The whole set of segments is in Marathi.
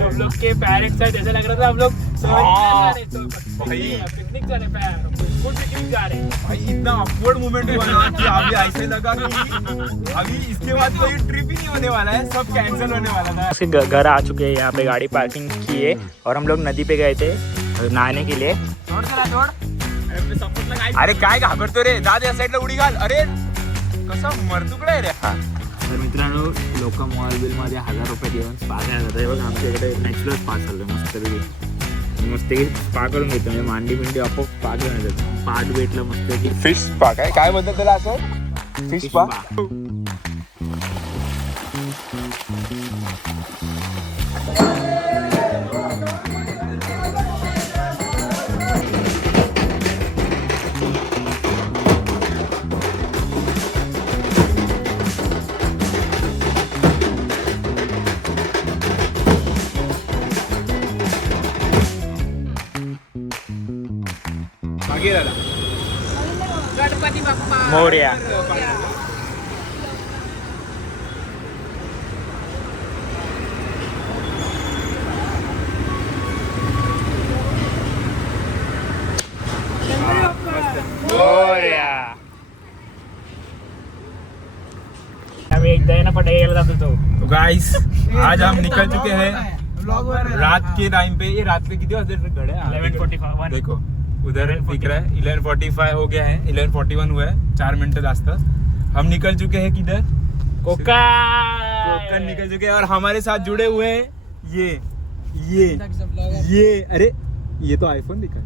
हम लोग के पैर एक साइड ऐसा लग रहा था हम लोग पिकनिक जा रहे पैर फुल पिकनिक जा रहे भाई इतना अपवर्ड मोमेंट हुआ ना कि अभी ऐसे लगा कि अभी इसके बाद कोई ट्रिप ही नहीं होने वाला है, सब कैंसिल होने वाला था। उसके घर आ चुके हैं, यहाँ पे गाड़ी पार्किंग की है और हम लोग नदी पे गए थे नहाने के लिए। अरे काय घाबरतो रे, दाद या साईडला उडी घाल. अरे कसा मरतुकडा आहे रे हा. तर मित्रांनो लोक मॉलबिलमध्ये 1000 रुपये देऊन स्पा घ्यायला जातात. बघा आमच्या इकडे नॅचरल स्पा चाललं मस्तपैकी स्पा करून घेतो म्हणजे मांडी बिंडी आपोआप स्पा घेऊन येतात. पाठ भेटलं मस्तपैकी फिश स्पा काय बोलतात त्याला असं फिश स्पा. गणपती बाप्पा मोरया. आम्ही एकदा आहे ना पटायला जातो तो. गाइस आज हम निकल चुके हैं रात के टाइम पे. ये रात के कितने बजे गड़े 11:45. देखो उधर दिख रहा है 11:45 हो गया है, 11:41 हुआ है, 4 मिनट जास्त. हम निकल चुके हैं किधर, कोकण निकल चुके हैं. और हमारे साथ जुड़े हुए हैं ये अरे ये तो आईफोन दिखा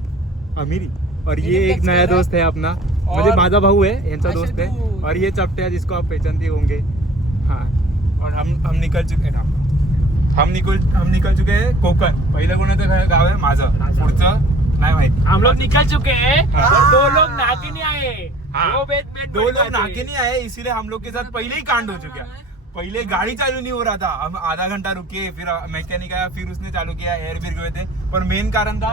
अमीरी. और ये एक नया दोस्त है अपना, मतलब माझा भाऊ है, यांचा दोस्त है. और ये चपट्या जिसको आप पहचानते होंगे. हाँ और हम निकल चुके हैं हम निकल चुके हैं कोकण. पहिलं कोणाचं गाव आहे माझं, पुढचं नाही माहिती. हम लोग निकल चुके हैं हाँ. और 2 लोग नहाके नहीं आए. हाँ. 2 लोग नाके नहीं आए, इसीलिए हम लोग के साथ पहले ही कांड हो चुका है. पहले गाड़ी चालू नहीं हो रहा था, हम आधा घंटा रुके, फिर मैकेनिक आया, फिर उसने चालू किया, एयर फिर गए थे. पर मेन कारण था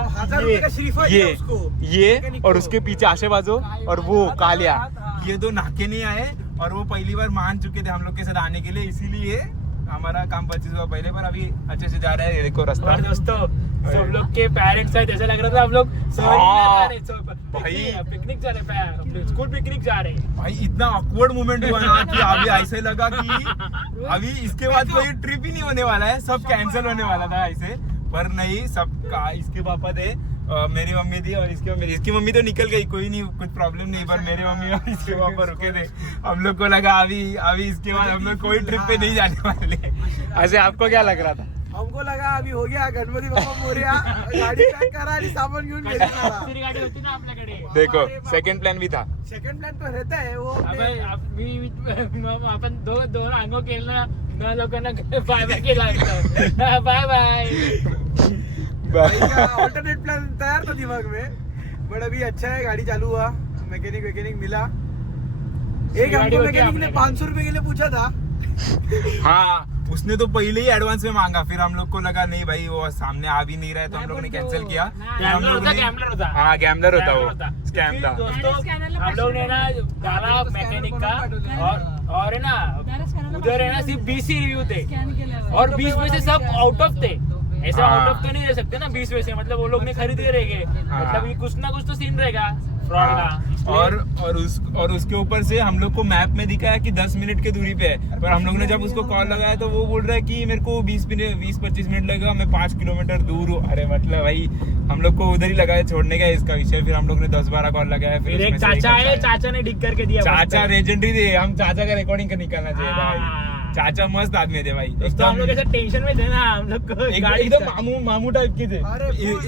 ये और उसके पीछे आशे बाजू और वो कालिया, ये 2 नाके नहीं आए. और वो पहली बार मान चुके थे हम लोग के साथ आने के लिए, इसीलिए हमारा काम 25 हुआ पहले. पर अभी अच्छे से जा रहा है, ये देखो रास्ता. और दोस्तों सब लोग के पैर एक साइड ऐसा लग रहा था हम लोग पिकनिक जा रहे पैर स्कूल पिकनिक जा रहे. भाई इतना ऑकवर्ड मोमेंट हुआ ना कि अभी ऐसे लगा कि अभी इसके बाद कोई ट्रिप ही नहीं होने वाला है, सब कैंसिल होने वाला था ऐसे. पर नहीं, सबका इसके पापा थे, मेरी मम्मी थी और इसकी मम्मी तो निकल गई, कोई नहीं, कुछ प्रॉब्लम नहीं. पर मेरी मम्मी और इसके पापा रुके थे. हम लोग को लगा अभी इसके बाद हम लोग कोई ट्रिप पे नहीं जाने वाले. ऐसे आपको क्या लग रहा था? हमको लगा अभी हो गया गणपती बाप्पा मोरया, गाडी पॅक करा आणि सामान घेऊन गेले. दुसरी गाडी होती ना आपल्याकडे. देखो सेकंड प्लान भी था. सेकंड प्लान तो रहता है वो. आपण दोन अंगो केलं ना लोकांना बाय बाय केला. Bye bye. ऑल्टरनेट प्लान तैयार था दिमाग में, बट अभी अच्छा है, गाड़ी चालू हुआ, मैकेनिक मिला. एक हमको मैकेनिक ने 500 रुपए के लिए पूछा था. हाँ उसने तो पहले ही एडवांस में मांगा, फिर हम लोग को लगा नहीं भाई वो सामने आ भी नहीं रहा है, तो हम लोग ने कैंसिल किया. फिर हम लोग ने हाँ गैम्बलर होता वो, स्कैम था. दोस्तों हम लोग ने ना डाला मैकेनिक का और है ना उधर है ना सिर्फ 20 ही रिव्यू थे और 20 में से सब आउट ऑफ थे. ऐसा आउट ऑफ तो नहीं दे सकते ना 20 में से, मतलब वो लोग ने खरीद के रहेंगे, मतलब ये कुछ ना कुछ तो सीन रहेगा फ्रॉड का. और उसके ऊपर से हम लोग को मैप में दिखाया कि 10 मिनट की दूरी पे है, पर हम लोग ने जब उसको कॉल लगाया तो वो बोल रहा है कि मेरे को 20-25 मिनट लगेगा, मैं 5 किलोमीटर दूर हूँ. अरे मतलब भाई हम लोग को उधर ही लगाया छोड़ने का इसका विषय. फिर हम लोग ने 10-12 कॉल लगाया. फिर एक चाचा है, चाचा ने डिग करके दिया. चाचा लेजेंडरी थे, हम चाचा का रिकॉर्डिंग निकालना चाहिए भाई. चाचा मस्त आदमी थे भाई. तो हम लोग ऐसे टेंशन में थे ना, हम लोग को एकदम मामू टाइप के थे.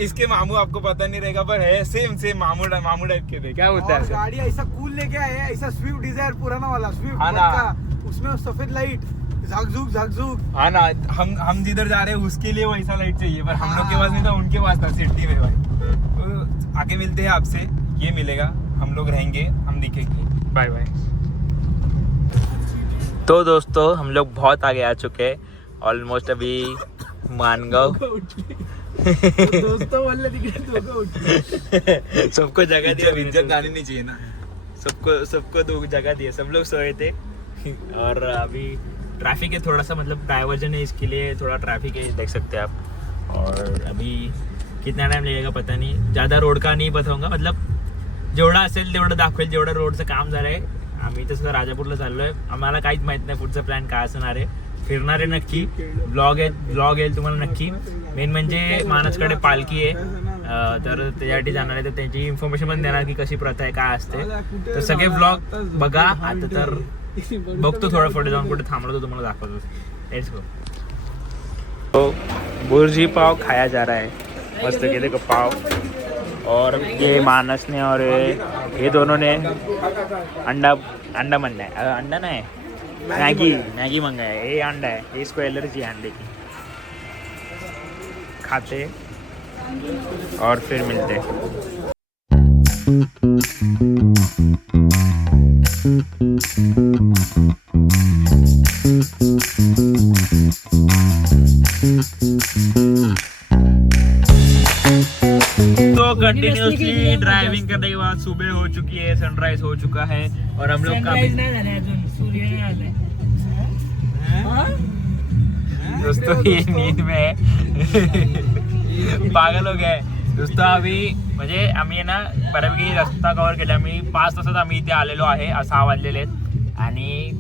इसके मामू आपको पता नहीं रहेगा पर है सेम मामू टाइप के थे. क्या होता है गाड़ी ऐसा कूल लेके आए, ऐसा स्विफ्ट डिजायर पुराना वाला स्विफ्ट. हाँ ना, उसमें सफेद लाइट झाकझूक. हाँ ना, हम जिधर जा रहे हैं उसके लिए वैसा लाइट चाहिए, पर हम लोग के पास नहीं था, उनके पास था सिटी में भाई. तो आगे मिलते हैं आपसे, ये मिलेगा, हम लोग रहेंगे, हम दिखेंगे. Bye bye. तो दोस्तों हम लोग बहुत आगे आ चुके हैं, ऑलमोस्ट अभी मानगांव. दोस्तों बोलले सबको जगह दिया, इज्जत आनी नहीं चाहिए ना. सबको 2 जगह दिए, सब लोग सोए थे. और अभी ट्रैफिक है थोड़ा सा, मतलब डाइवर्जन है, इसके लिए थोड़ा ट्रैफिक है, देख सकते हैं आप। और अभी कितना टाइम लगेगा पता नहीं, ज़्यादा रोड का नाही बताऊंगा, मतलब जेवढा असेल तेवढं दाखवेल, जेवढं रोडचं काम झालं आहे. आम्ही तसं राजापूरला चाललो आहे, आम्हाला काहीच माहित नाही पुढचा प्लॅन काय असणार आहे. फिरणार आहे नक्की, ब्लॉग येईल तुम्हाला नक्की. मेन म्हणजे मानसकडे पालखी आहे, तर त्याच्यासाठी जाणार आहे, तर त्याची इन्फॉर्मेशन पण देणार की कशी प्रथा आहे, काय असते. तर सगळे ब्लॉग बघा. आता तर बघतो थोडं पुढे जाऊन, कुठे थांबलो तो तुम्हाला दाखवतो. Let's go. तो बुर्जी पाव खाया जा रहा है, मस्त के देखो पाव. और ये मानस ने और ये दोनों ने अंडा मंगाया है, अंडा नहीं मैगी मंगाया है. ये अंडा है, ये इसको एलर्जी है अंडे की. खाते और फिर मिलते. तो कंटिन्यूसली ड्राइविंग करने के बाद सुबह हो चुकी है, सनराइज हो चुका है और हम लोग का दोस्तों ये नींद में है. पागल हो गए दोस्तों. अभी म्हणजे आम्ही ना बऱ्यापैकी रस्ता कव्हर केला. आम्ही 5 तासात आम्ही इथे आलेलो आहे, 6 वाजलेले आहेत आणि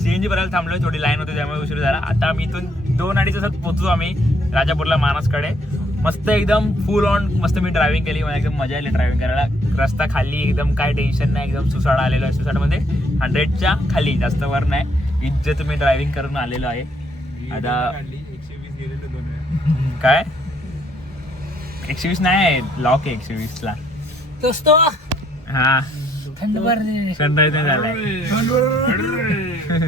सीएनजी भरायला थांबलोय. थोडी लाईन होती त्यामुळे उशीर झाला. आता आम्ही इथून 2-2.5 तासात पोहोचू आम्ही राजापूरला मानसकडे. मस्त एकदम फुल ऑन मस्त मी ड्रायव्हिंग केली, मला एकदम मजा आली ड्रायव्हिंग करायला. रस्ता खाली एकदम काय टेन्शन नाही, एकदम सुसाडा आलेलो आहे. सुसाडमध्ये 100च्या खाली, जास्त वर नाही. इज्जत मी ड्रायव्हिंग करून आलेलो आहे. आता 120 काय 120 नाही आहे, लॉक आहे 120 ला दोस्तों हा. थंड भरले. सनराईज नाही झालाय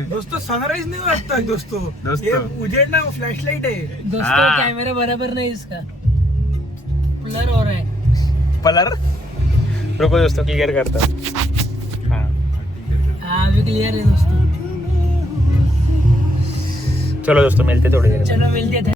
दोस्तों सनराइज नहीं लगता है दोस्तों, दोस्तों. ये उजेड़ ना फ्लैश लाइट है. दोस्तों हाँ. कैमरा बराबर नहीं इसका, ब्लर हो रहा है. पलर रुको दोस्तों, क्लियर करता. हाँ हाँ अभी क्लियर है दोस्तों. चलो दोस्तों मिलते थोड़ी देर. चलो मिलते थे.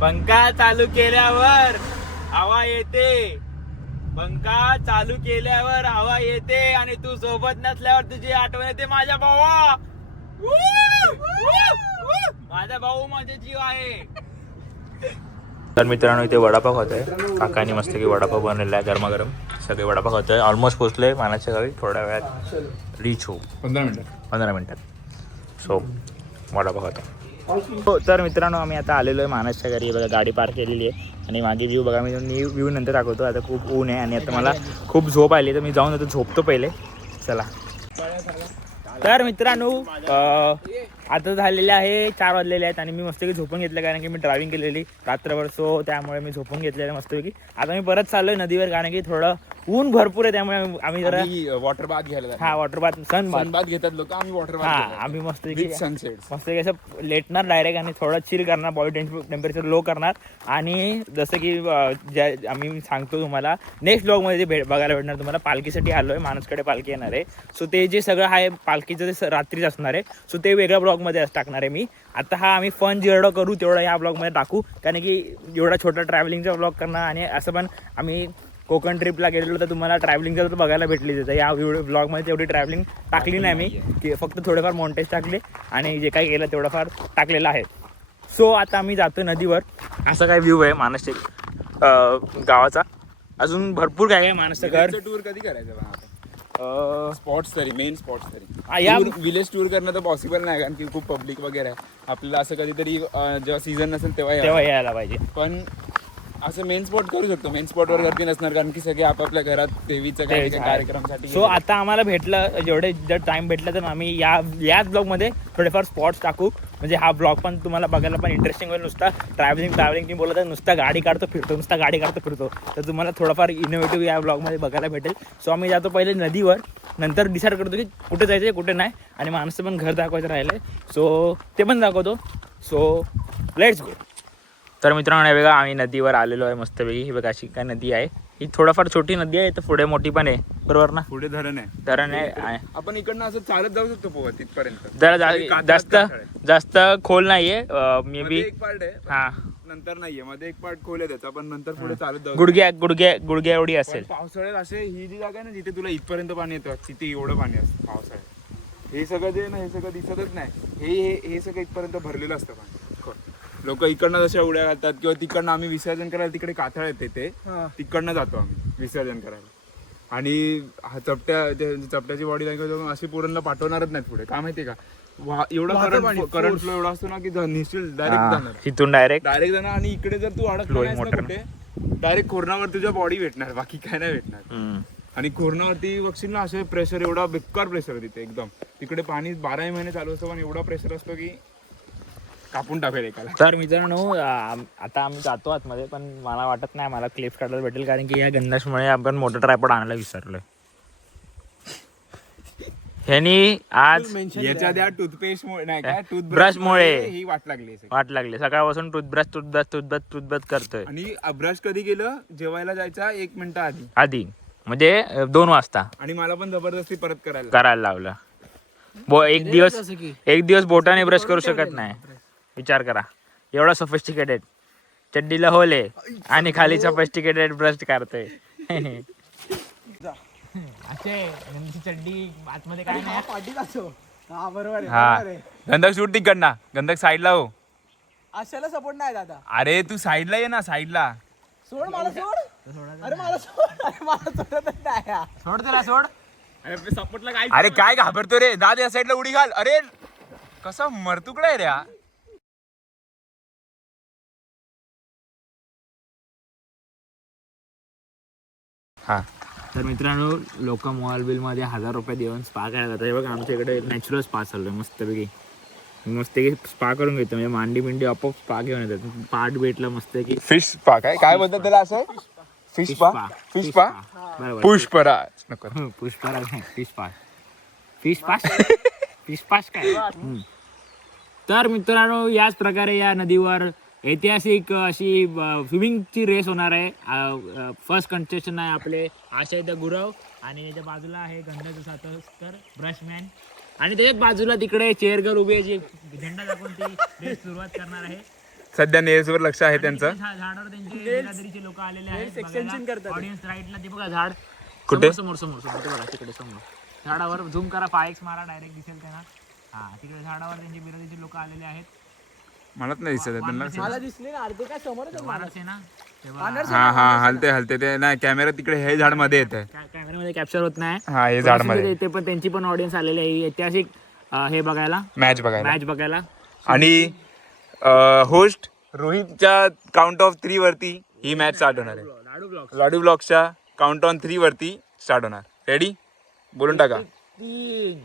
पंखा चालू केल्यावर हवा येते, पंखा चालू केल्यावर हवा येते आणि तू सोबत नसल्यावर तुझी आठवण येते माझ्या भावा. माझा भाऊ माझा जीव आहे. तर मित्रांनो इथे वडापाव खात आहे, काकांनी मस्त की वडापाव बनवलेला आहे गरमागरम. सगळे वडापाव खात आहे. ऑलमोस्ट पोहोचले मानाच्या गावी, थोड्या वेळात रीच होऊ, 15 मिनिटात. सो वडापाव खातो. हो तर मित्रांनो आम्ही आता आलेलो आहे मानसच्या घरी. बघा गाडी पार्क केलेली आहे आणि मागे व्ह्यू बघा. मी व्ह्यू नंतर दाखवतो. आता खूप ऊन आहे आणि आता मला खूप झोप आली, तर मी जाऊन आता झोपतो पहिले. चला. तर मित्रांनो आता झालेले आहे 4 वाजलेले आहेत आणि मी मस्तपैकी झोपून घेतलं, कारण की मी ड्रायव्हिंग केलेली रात्रभर. सो त्यामुळे मी झोपून घेतलेलं मस्तपैकी. आता मी परत चाललोय नदीवर, कारण की थोडं ऊन भरपूर आहे, त्यामुळे आम्ही जरा वॉटर बाथ घ्यायला. हा वॉटर बाथ, सन बाथ घेतात लोक. आम्ही वॉटर हा आम्ही मस्तपैकी सनसेट मस्तपैकी असं लेटणार डायरेक्ट आणि थोडं चिल करणार, बॉडी टेम्परेचर लो करणार. आणि जसं की ज्या आम्ही सांगतो तुम्हाला नेक्स्ट ब्लॉगमध्ये ते बघायला भेटणार तुम्हाला. पालखीसाठी आलो आहे, मानसकडे पालखी येणार आहे. सो ते जे सगळं आहे पालखीचं ते रात्रीच असणार आहे. सो ते वेगळ्या ब्लॉगमध्ये टाकणार आहे मी. आता हा आम्ही फन जेवढं करू तेवढं या ब्लॉगमध्ये टाकू, कारण की एवढा छोटा ट्रॅव्हलिंगचा ब्लॉग करणार. आणि असं पण आम्ही कोकण ट्रिपला गेलेलो, तर तुम्हाला ट्रॅव्हलिंगचं तर बघायला भेटली जातं. या ब्लॉगमध्ये तेवढी ट्रॅव्हलिंग टाकली नाही मी, की फक्त थोडेफार मॉन्टेज टाकले आणि जे काही केलं तेवढं फार टाकलेलं आहे. सो आता आम्ही जातो नदीवर. असा काय व्ह्यू आहे मानस गावाचा. अजून भरपूर काय काय मानसचं घर. टूर कधी करायचं स्पॉट्स तरी मेन स्पॉट्स हा, या- तरी विलेज टूर करणं तर पॉसिबल नाही कारण की खूप पब्लिक वगैरे आहे. आपल्याला असं कधीतरी जेव्हा सीझन नसेल तेव्हा तेव्हा यायला पाहिजे. पण असं मेन स्पॉट करू शकतो. मेन स्पॉटवर गर्दी नसणार कारण की सगळे आपापल्या घरात देवीचं काही कार्यक्रमासाठी सो आता आम्हाला भेटलं जेवढे जर टाइम भेटला तर आम्ही याच ब्लॉगमध्ये थोडेफार स्पॉट्स टाकू म्हणजे हा ब्लॉग पण तुम्हाला बघायला पण इंटरेस्टिंग होईल. नुसता ट्रॅव्हलिंग तुम्ही बोलत आहे नुसता गाडी काढतो फिरतो तर तुम्हाला थोडंफार इनोव्हेटिव्ह या ब्लॉगमध्ये बघायला भेटेल. सो आम्ही जातो पहिले नदीवर नंतर डिसाईड करतो की कुठे जायचं कुठे नाही आणि माणसं पण घर दाखवायचं राहिलं सो ते पण दाखवतो. So let's go. तर मित्रांनो बघा आम्ही नदीवर आलेलो आहे मस्तपैकी. ही बघा अशी काय नदी आहे. ही थोडाफार छोटी नदी आहे तर पुढे मोठी पण आहे बरोबर ना. पुढे धरण आहे. धरण आहे. आपण इकडनं असं चालत जाऊ शकतो पोहा तिथपर्यंत. जरा जास्त खोल नाहीये मे बी. एक पार्ट आहे हा नंतर नाहीये मध्ये एक पार्ट खोल आहे त्याचा पण नंतर पुढे चालत जाऊ. गुडघ्या एवढी असेल. पावसाळ्यात असे ही जी जागा आहे ना जिथे तुला इथपर्यंत पाणी येतं तिथे एवढं पाणी असतं पावसाळ्यात. हे सगळं जे ना हे सगळं दिसतच नाही. हे सगळं इथपर्यंत भरलेलं असतं पाणी. लोक इकडनं जशा उड्या घालतात किंवा तिकडनं आम्ही विसर्जन करायला तिकडे काथळ येते ते तिकडनं जातो आम्ही विसर्जन करायला. आणि चपट्याची बॉडी लँग्वेज अशी पूर्ण पाठवणारच नाही पुढे का माहितीये का. एवढा करंट फ्लो एवढा असतो ना की निश्चित डायरेक्ट जाणार. इथून डायरेक्ट जाणार आणि इकडे जर तू अडकलास ना कुठे डायरेक्ट कोरणावर तुझ्या बॉडी भेटणार बाकी काय नाही भेटणार. आणि कोरणावरती बघशील ना असे प्रेशर एवढा बेकार प्रेशर तिथे एकदम. तिकडे पाणी 12 महिने चालू असतं पण एवढा प्रेशर असतो की कापून टाकेल एकाला. तर मित्रांनो आता आम्ही जातो आतमध्ये पण मला वाटत नाही मला क्लिप काढायला भेटेल कारण की या गंधाशमुळे आपण मोठं ट्रायपॉड आणायला विसरलोय. ह्यानी आज याच्या त्या टूथपेस्ट नाही काय ब्रशमुळे ही वाट लागली. सकाळपासून टूथब्रश करतोय. आणि ब्रश कधी केलं जेवायला जायचा 1 मिनिट आधी म्हणजे 2 वाजता. आणि मला पण जबरदस्ती परत करायला लावलं. एक दिवस बोटाने ब्रश करू शकत नाही. विचार करा एवढा सोफिस्टिकेटेड चड्डीला होल आहे आणि खाली सोफिस्टिकेटेड ब्रश करतोय. चड्डी आतमध्ये काय नाही. गंधक शूट तिकडना गंधक साईडला हो. अशाला सपोर्ट नाही दादा. अरे तू साईडला ये ना साईडला. सोड मला सोड. अरे मला सोडतच नाही. सोड त्याला सोड. सपोर्टला काय अरे काय घाबरतो रे दाद या साईडला उडी घाल. अरे कसा मरतुकडा आहे रे हा. हा तर मित्रांनो लोक मॉल बिल मध्ये 1000 रुपये देऊन स्पा करायला जातात. बघा आमच्या इकडे नॅचरल स्पा चाललोय मस्तपैकी स्पा करून घेतो म्हणजे मांडी बिंडी आपोआप स्पा घेऊन येतात. पाठ भेटला मस्त की फिश स्पा काय बोलतात त्याला असं फिश स्पा बरोबर. पुष्पराज नको फिश पास काय. तर मित्रांनो याच प्रकारे या नदीवर ऐतिहासिक अशी स्विमिंगची रेस होणार आहे. फर्स्ट कंटेस्टंट आहे आपले आशय द गुरव आणि त्याच्या बाजूला आहे गंधाचं सातकर ब्रशमॅन आणि त्याच्याच बाजूला तिकडे चेअर गर्ल उभी आहे जी झेंडा दाखवून ती रेस सुरुवात करणार आहे. सध्या नेल्सवर लक्ष आहे त्यांचं. झाडावर त्यांचे बिरादरीचे लोक आलेले आहेत. ऑडियन्स राईटला ते बघा झाड कुठे समोर ते बघा तिकडे समोर झाडावर झूम करा 5x मारा डायरेक्ट दिसेल त्यांना. हा तिकडे झाडावर त्यांचे बिरादरीचे लोक आलेले आहेत. मलाच नाही दिसत मला दिसले ना अर्धे काय समोर हा हलते ते नाही कॅमेरा तिकडे हे झाड मध्ये येत आहे. कॅमेरामध्ये कॅप्चर होत नाही. हा हे झाड मध्ये ते पण त्यांची पण ऑडियन्स आलेली आहे ऐतिहासिक हे बघायला मॅच बघायला. आणि होस्ट रोहितच्या काउंट ऑफ 3 वरती ही मॅच स्टार्ट होणार आहे. लाडू ब्लॉग्सच्या काउंट ऑन 3 वरती स्टार्ट होणार. रेडी बोलून टाका. 3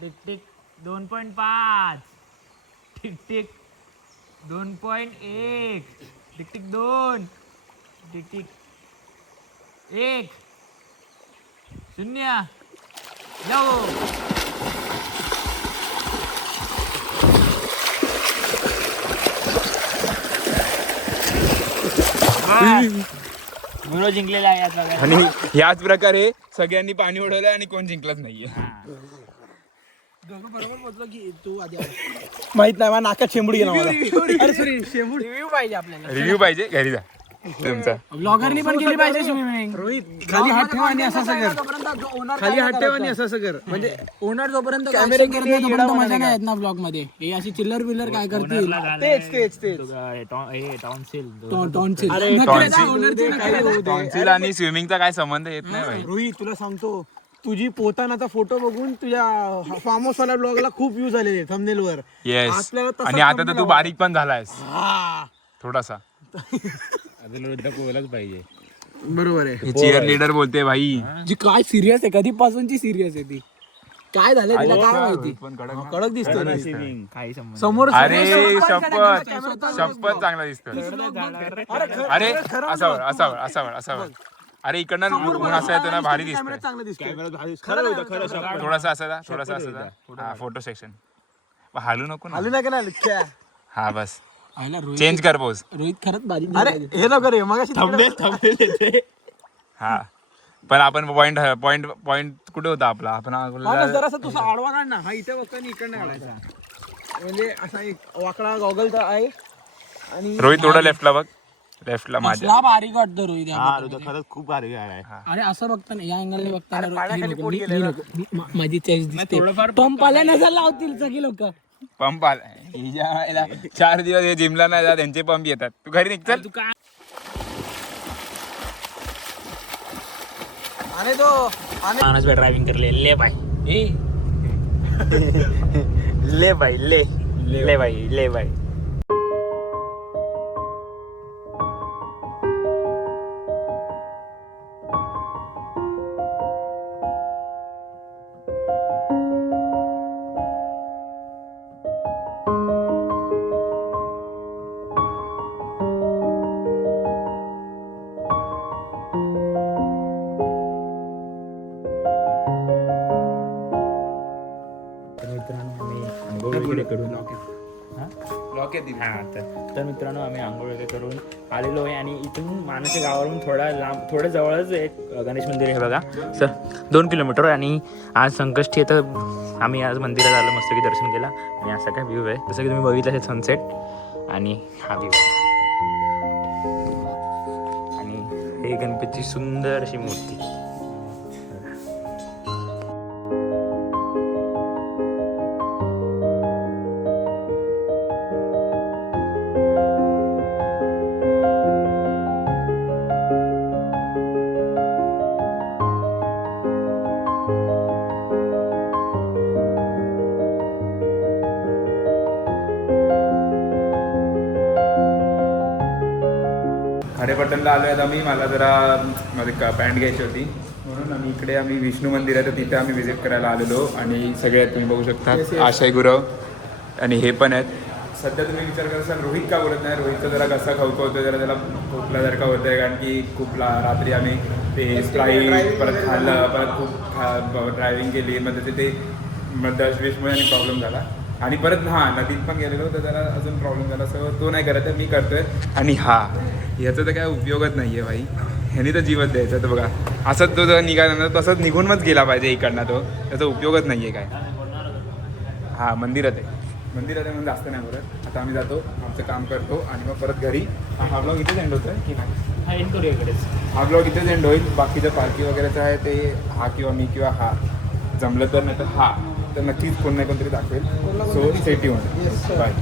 tick tick 2.5 tick tick 2.1 tick tick 2 tick tick 1 0 जाओ. मुलं जिंकलेला आहे याच प्रकारे. आणि याच प्रकारे सगळ्यांनी पाणी उडवलंय आणि कोण जिंकलंच नाहीये. बरोबर बोलतो की तू आधी माहित नाही मला नाकात शेंबूड गेला. रिव्ह्यू पाहिजे आपल्याला. रिव्ह्यू पाहिजे घरी जा तुमचा. ब्लॉगरनी पण केली पाहिजे स्विमिंग. रोहित खाली हात ठेव आणि असं कर. खाली हात ठेव आणि असं कर. म्हणजे ओनर जोपर्यंत कॅमेरा करत नाही तोपर्यंत मजा नाही येत ना ब्लॉग मध्ये. हे अशी चिल्लर बिल्लर काय करतील तेच टॉन्सिल आणि स्विमिंगचा काय संबंध येत नाही भाई. रोहित तुला सांगतो तुझी पोतानाचा फोटो बघून तुझ्या फार्म हाऊस वाल्या ब्लॉगला खूप व्ह्यूज आलेले थंबनेल वर. येस. आणि आता तर तू बारीक पण झालायस थोडासा. पोहलाच पाहिजे. बरोबर आहे. चीयर लीडर बोलते भाई. जी काय सिरियस आहे, कधीपासूनची सिरियस आहे ती. काय झालं तिला काय माहिती. कडक दिसतो ना समोर. अरे शपथ चांगला दिसतोय. अरे असावर अरे इकडनं ऊन असं येतो ना भारी दिसतोय. चांगलं दिसतोय. थोडासा असा फोटो सेक्शन. हालू नको ना. आलू नाही ना क्या. हा बस चेंज कर पोज. रोहित खरंच भारी. अरे हे नको रे मग हा पण आपण पॉइंट कुठे होता आपला. आपण जरासा तुझा आडवा काढ ना. हा इथे बघता आणि इकडनं काढायचा. म्हणजे असा एक वाकडा गॉगल तर आहे. आणि रोहित थोडं लेफ्टला बघ. लेफ्टला माझ्या भारी काढतो रोहित. खरंच खूप भारी गाड आहे. अरे असं बघताना या अँगलने बघताना माझी चॉईस दिसते. पंप आला नसेल लावतील सगळी लोक. पंप आला 4 दिवस हे जिमला नाही जात त्यांचे पंप येतात. तू घरी निघ चल. आणि तो मानस भाई ड्रायव्हिंग करले. ले भाई ले भाई ले भाई. तर मित्रांनो आम्ही आंघोळ वगैरे करून आलेलो आहे आणि इथून मानसी गावावरून थोड्या जवळच एक गणेश मंदिर आहे बघा. 2 किलोमीटर. आणि आज संकष्टी आहे तर आम्ही आज मंदिरात आलो, मस्तपैकी दर्शन केला. आणि असा काय व्ह्यू आहे जसं की तुम्ही बघितलं आहे सनसेट. आणि हा व्ह्यू आणि हे गणपतीची सुंदर अशी मूर्ती. खारेपट्टणला आलो आहे आम्ही. मला जरा माझी पॅन्ट घ्यायची होती म्हणून आम्ही विष्णू मंदिर आहे तर तिथे आम्ही व्हिजिट करायला आलेलो. आणि सगळ्यात तुम्ही बघू शकता आशय गुरव आणि हे पण आहेत. सध्या तुम्ही विचार करत असाल रोहित का बोलत नाही. रोहितचा जरा कसा खवखवतो, जरा त्याला खोकल्यासारखा होतं आहे कारण की खूप रात्री आम्ही ते स्प्राईट परत खाल्लं, परत खूप ड्रायव्हिंग केली. मग ते दशविषमुळे आणि प्रॉब्लेम झाला. आणि परत नदीत पण गेलेलो तर जरा अजून प्रॉब्लेम झाला. सो तो नाही करत आहे, मी करतोय. आणि ह्याचा तर काय उपयोगच नाही आहे भाई. ह्यानी तर जीवच द्यायचं. तर बघा असंच तो जर निघाला ना तसंच निघूनच गेला पाहिजे इकडनं. तो त्याचा उपयोगच नाही आहे काय. मंदिरात आहे म्हणून जास्त नाही बोलत. आता आम्ही जातो, आमचं काम करतो आणि मग परत घरी. हा ब्लॉग इथेच एंड होतोय की नाही? एंड करूया इकडेच. हा ब्लॉग इथेच एंड होईल. बाकीचं पार्टी वगैरेचं आहे ते हा किंवा मी किंवा हा जमलं तर, नाही तर नक्कीच कोण नाही कोणतरी दाखवेल. So stay tuned. बाय.